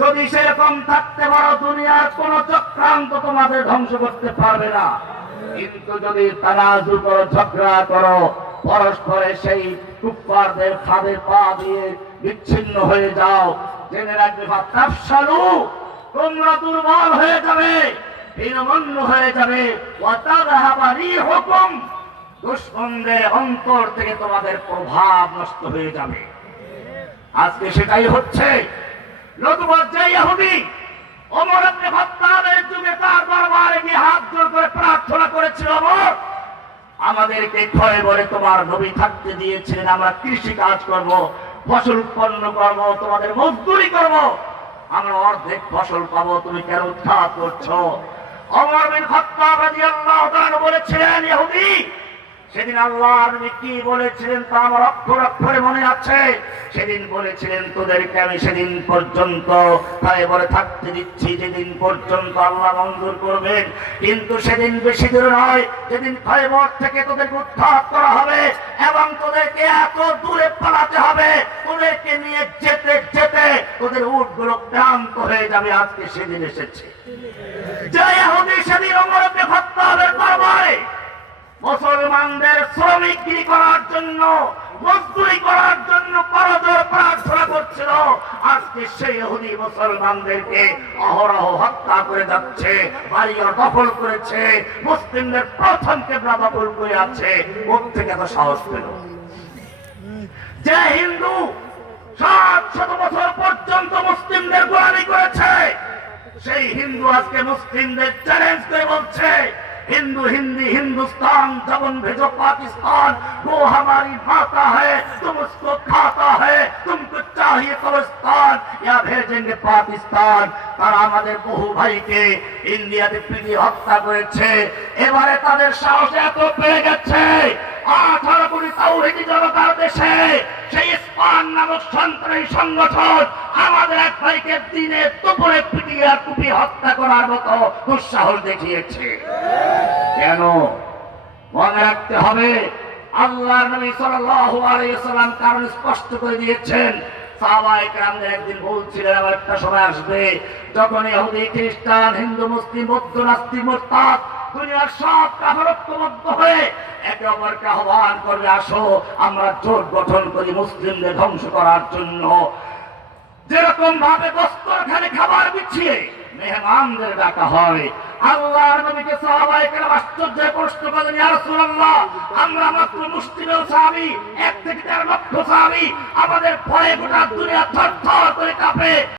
যদি সেরকম থাকতে পারো, দুনিয়ার কোন চক্রান্ত তোমাদের ধ্বংস করতে পারবে না। কিন্তু যদি তানাজু করো ঝগড়া করো, পরস্পরে সেই কুপ্পারদের খাদে পা দিয়ে বিচ্ছিন্ন হয়ে যাও, জেনে রাখবে বা তাফসালু তোমরা দুর্বল হয়ে যাবে, হীনমন্য হয়ে যাবে হুকুম দুশ্মনদের অন্তর থেকে তোমাদের প্রভাব নষ্ট হয়ে যাবে। আজকে সেটাই হচ্ছে থাকতে দিয়েছিলেন, আমরা কৃষি কাজ করব, ফসল উৎপন্ন করব, তোমাদের মজদুরি করব। আমরা অর্ধেক ফসল পাবো, তুমি কেন উৎখাত করছ? অমর বিন খাত্তাব রাদিয়াল্লাহু তাআলা বলেছিলেন সেদিন আল্লাহর কি বলেছিলেন, তা আমার অক্ষর অক্ষরে মনে আছে। সেদিন বলেছিলেন, তোদেরকে আমি সেদিন পর্যন্ত তাই বলে থাকতে দিচ্ছি, যেদিন পর্যন্ত আল্লাহ মঞ্জুর করবেন। কিন্তু সেদিন বেশি দূর নয়, যেদিন ফাইবর থেকে তোদেরকে উৎখাত করা হবে এবং তোদেরকে এত দূরে পালাতে হবে। তোদেরকে নিয়ে যেতে যেতে তোদের উটগুলো ক্লান্ত হয়ে যাবে। আজকে সেদিন এসেছে যে ইহুদি সেদিন ওমর ইবনে খাত্তাবের দরবারে মুসলমানদের শ্রমিকগিরি করার জন্য, মজদুরি করার জন্য করজোর প্রার্থনা করছিল। আজকে সেই ইহুদি মুসলমানদেরকে অহরহ হত্যা করে যাচ্ছে বাড়িঘর দখল করেছে, মুসলিমদের প্রথম কেবলা দখল করে আছে ওর থেকে এত সাহস পেল। যে হিন্দু সাত শত বছর পর্যন্ত মুসলিমদের গোলামি করেছে, সেই হিন্দু আজকে মুসলিমদের চ্যালেঞ্জ করে বলছে हिंदू हिंदी हिंदुस्तान जबन भेजो पाकिस्तान वो हमारी माता है तुम उसको खाता है तुमको चाहिए कब्रिस्तान या भेजेंगे পাকিস্তান তারা আমাদের বহু ভাইকে ইন্ডিয়াতে পিটিয়ে হত্যা করেছে এবারে তাদের সাহস এত বেড়ে গেছে আঠারো কোটি তাওহিদি জনতার দেশে সেই ইস্পান নামক সন্ত্রাসী সংগঠন আমাদের এক দিনে দুপুরে পিটিয়ে কুপি হত্যা করার মতো দুঃসাহস দেখিয়েছে। কেন? মনে রাখতে হবে আল্লাহ নবী সাল্লাম কারণ স্পষ্ট করে দিয়েছেন খ্রিস্টান, হিন্দু, মুসলিম একে অপরকে আসো, আমরা জোট গঠন করি মুসলিমদের ধ্বংস করার জন্য। যেরকম ভাবে দস্তরখানে খাবার বিছিয়ে মেহমানদের ডাকা হয়। আল্লাহর নবীকে সাহাবায়ে কেরাম আশ্চর্যে প্রশ্ন করেন ইয়া রাসূলুল্লাহ, আমরা মাত্র মুসলিম সাহাবী, এক থেকে চার লক্ষ সাহাবী, আমাদের ভয়ে গোটা দুনিয়া থরথর করে কাঁপে।